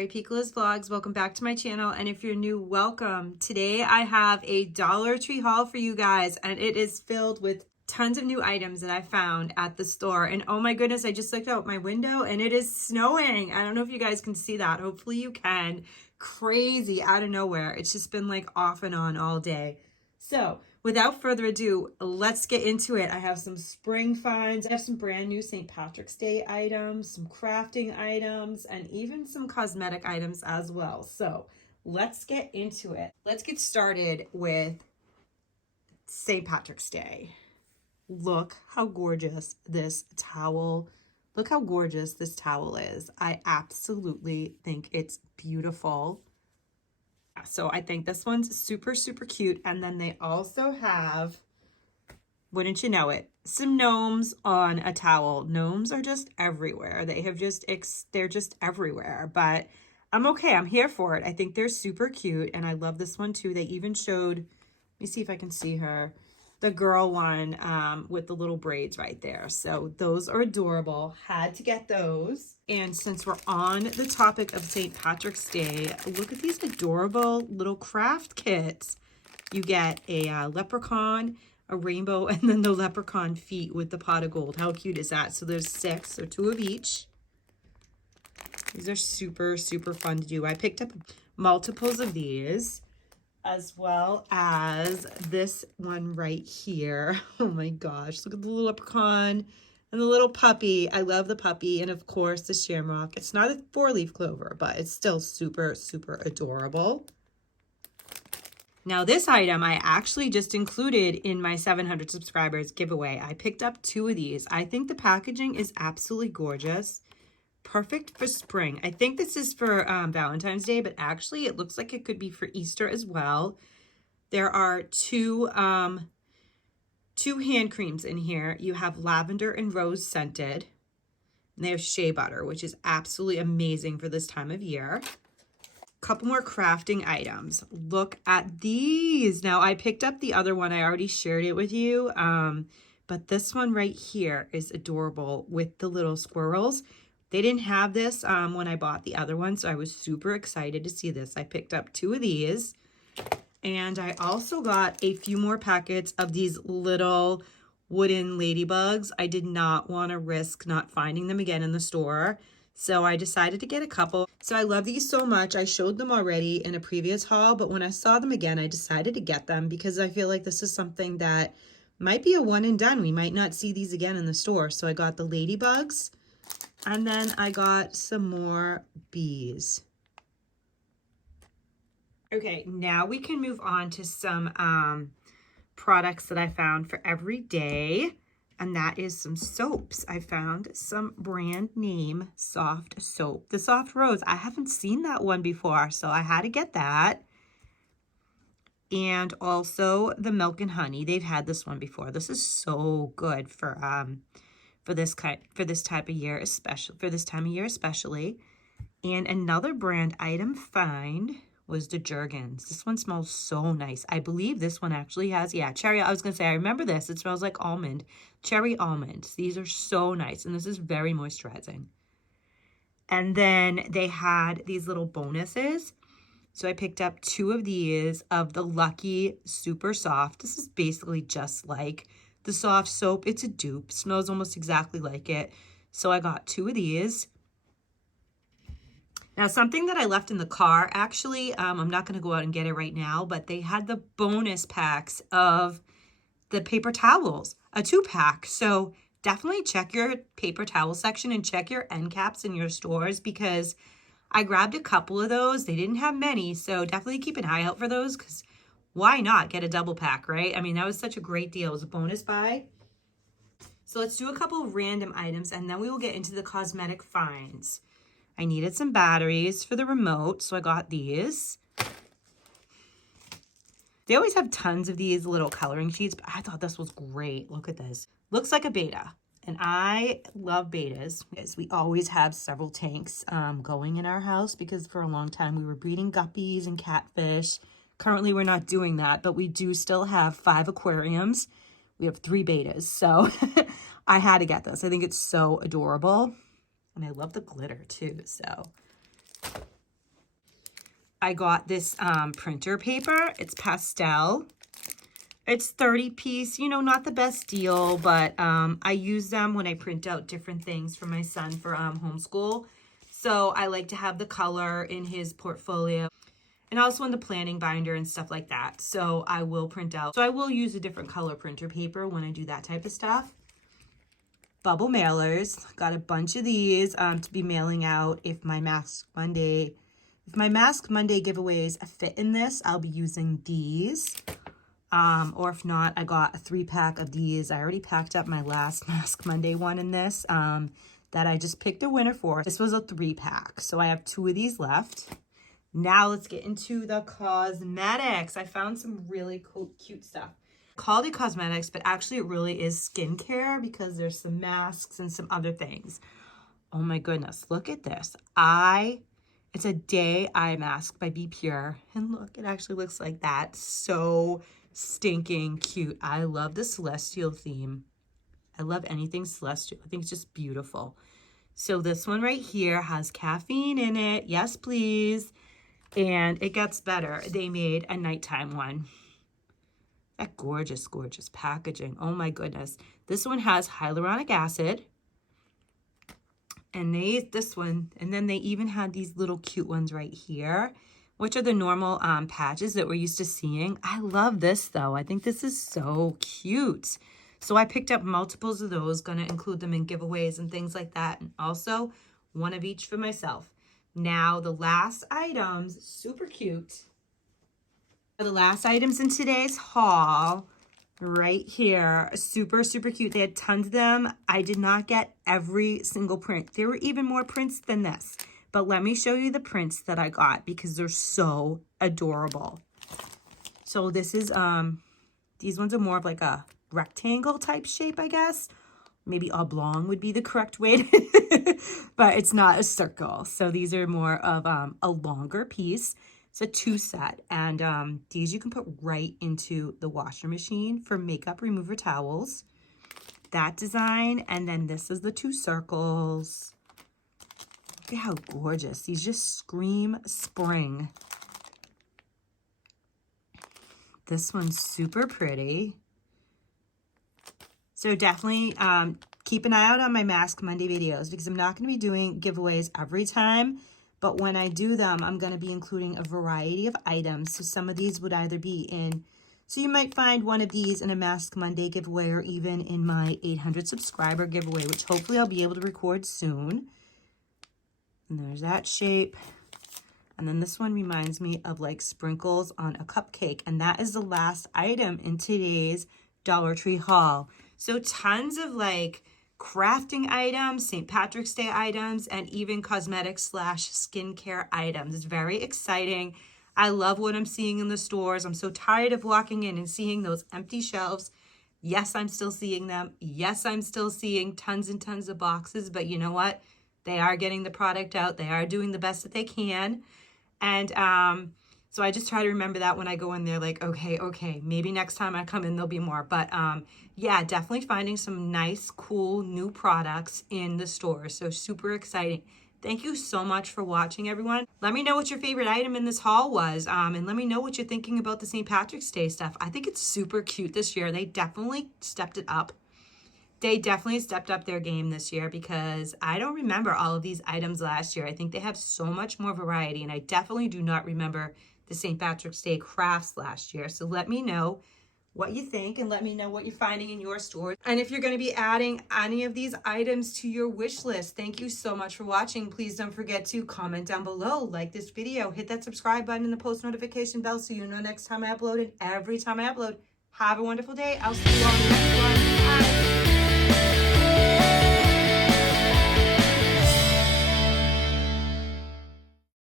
Carrie Piccola's Vlogs. Welcome back to my channel, and if you're new, welcome. Today I have a Dollar Tree haul for you guys, and it is filled with tons of new items that I found at the store. And oh my goodness, I just looked out my window and it is snowing. I don't know if you guys can see that. Hopefully you can. Crazy out of nowhere. It's just been like off and on all day. So without further ado, let's get into it. I have some spring finds. I have some brand new St. Patrick's Day items, some crafting items, and even some cosmetic items as well. So let's get into it. Let's get started with St. Patrick's Day. Look how gorgeous this towel. Look how gorgeous this towel is. I absolutely think it's beautiful. So I think this one's super, super cute. And then they also have, wouldn't you know it, some gnomes on a towel. Gnomes are just everywhere. They have just, they're just everywhere. But I'm okay. I'm here for it. I think they're super cute. And I love this one too. They even showed, let me see if I can see her, the girl one with the little braids right there. So those are adorable. Had to get those. And since we're on the topic of St. Patrick's Day, look at these adorable little craft kits. You get a leprechaun, a rainbow, and then the leprechaun feet with the pot of gold. How cute is that? So there's 6, so 2 of each. These are super, super fun to do. I picked up multiples of these, as well as this one right here. Oh my gosh, look at the little leprechaun and the little puppy. I love the puppy, and of course the shamrock. It's not a 4-leaf clover, but it's still super, super adorable. Now this item I actually just included in my 700 subscribers giveaway. I picked up 2 of these. I think the packaging is absolutely gorgeous. Perfect for spring. I think this is for Valentine's Day, but actually it looks like it could be for Easter as well. There are two hand creams in here. You have lavender and rose scented. And they have shea butter, which is absolutely amazing for this time of year. Couple more crafting items. Look at these. Now I picked up the other one. I already shared it with you. But this one right here is adorable with the little squirrels. They didn't have this when I bought the other one, so I was super excited to see this. I picked up 2 of these, and I also got a few more packets of these little wooden ladybugs. I did not want to risk not finding them again in the store, so I decided to get a couple. So I love these so much. I showed them already in a previous haul, but when I saw them again, I decided to get them because I feel like this is something that might be a one and done. We might not see these again in the store, so I got the ladybugs. And then I got some more bees. Okay, now we can move on to some products that I found for every day. And that is some soaps. I found some brand name soft soap. The Soft Rose, I haven't seen that one before, so I had to get that. And also the Milk and Honey. They've had this one before. This is so good for this type of year, especially. And another brand item find was the Jergens. This one smells so nice. I believe this one actually has, yeah, cherry. I was gonna say, I remember this. It smells like almond, cherry almonds. These are so nice, and this is very moisturizing. And then they had these little bonuses. So I picked up 2 of these of the Lucky Super Soft. This is basically just like the soft soap. It's a dupe. Smells almost exactly like it. So I got 2 of these. Now, something that I left in the car, actually, I'm not going to go out and get it right now, but they had the bonus packs of the paper towels, a 2-pack. So definitely check your paper towel section and check your end caps in your stores, because I grabbed a couple of those. They didn't have many, so definitely keep an eye out for those, because why not get a double pack, right? I mean, that was such a great deal. It was a bonus buy. So let's do a couple of random items, and then we will get into the cosmetic finds. I needed some batteries for the remote, so I got these. They always have tons of these little coloring sheets, but I thought this was great. Look at this. Looks like a beta, and I love betas because we always have several tanks going in our house, because for a long time we were breeding guppies and catfish. Currently, we're not doing that, but we do still have 5 aquariums. We have 3 betas, so I had to get this. I think it's so adorable, and I love the glitter too, so I got this printer paper. It's pastel. It's 30 piece, you know, not the best deal, but I use them when I print out different things for my son for homeschool. So I like to have the color in his portfolio and also in the planning binder and stuff like that. So I will print out. So I will use a different color printer paper when I do that type of stuff. Bubble mailers. Got a bunch of these to be mailing out if my Mask Monday giveaways fit in this. I'll be using these. Or if not, I got a 3-pack of these. I already packed up my last Mask Monday one in this that I just picked a winner for. This was a 3-pack, so I have 2 of these left. Now let's get into the cosmetics. I found some really cool, cute stuff. Called it cosmetics, but actually it really is skincare because there's some masks and some other things. Oh my goodness, look at this. It's a day eye mask by Be Pure. And look, it actually looks like that. So stinking cute. I love the celestial theme. I love anything celestial. I think it's just beautiful. So this one right here has caffeine in it. Yes, please. And it gets better. They made a nighttime one. That gorgeous, gorgeous packaging. Oh my goodness. This one has hyaluronic acid. And this one, and then they even had these little cute ones right here, which are the normal patches that we're used to seeing. I love this though. I think this is so cute. So I picked up multiples of those, gonna include them in giveaways and things like that. And also one of each for myself. Now the last items, super cute. The last items in today's haul, right here, super, super cute. They had tons of them. I did not get every single print. There were even more prints than this. But let me show you the prints that I got because they're so adorable. So this is, these ones are more of like a rectangle type shape, I guess. Maybe oblong would be the correct way to, but it's not a circle. So these are more of a longer piece. It's a 2 set, and these you can put right into the washer machine for makeup remover towels. That design, and then this is the 2 circles. Look at how gorgeous. These just scream spring. This one's super pretty. So definitely keep an eye out on my Mask Monday videos because I'm not going to be doing giveaways every time. But when I do them, I'm going to be including a variety of items. So some of these would either be in, so you might find one of these in a Mask Monday giveaway or even in my 800 subscriber giveaway, which hopefully I'll be able to record soon. And there's that shape. And then this one reminds me of like sprinkles on a cupcake. And that is the last item in today's Dollar Tree haul. So tons of like crafting items, St. Patrick's Day items, and even cosmetics / skincare items. It's very exciting. I love what I'm seeing in the stores. I'm so tired of walking in and seeing those empty shelves. Yes, I'm still seeing them. Yes, I'm still seeing tons and tons of boxes, but you know what? They are getting the product out. They are doing the best that they can. And so I just try to remember that when I go in there, like, okay, maybe next time I come in, there'll be more. But yeah, definitely finding some nice, cool, new products in the store. So super exciting. Thank you so much for watching, everyone. Let me know what your favorite item in this haul was. And let me know what you're thinking about the St. Patrick's Day stuff. I think it's super cute this year. They definitely stepped it up. They definitely stepped up their game this year because I don't remember all of these items last year. I think they have so much more variety, and I definitely do not remember the St. Patrick's Day crafts last year. So let me know what you think and let me know what you're finding in your store. And if you're going to be adding any of these items to your wish list, thank you so much for watching. Please don't forget to comment down below, like this video, hit that subscribe button and the post notification bell so you know next time I upload and every time I upload. Have a wonderful day. I'll see you on the next one.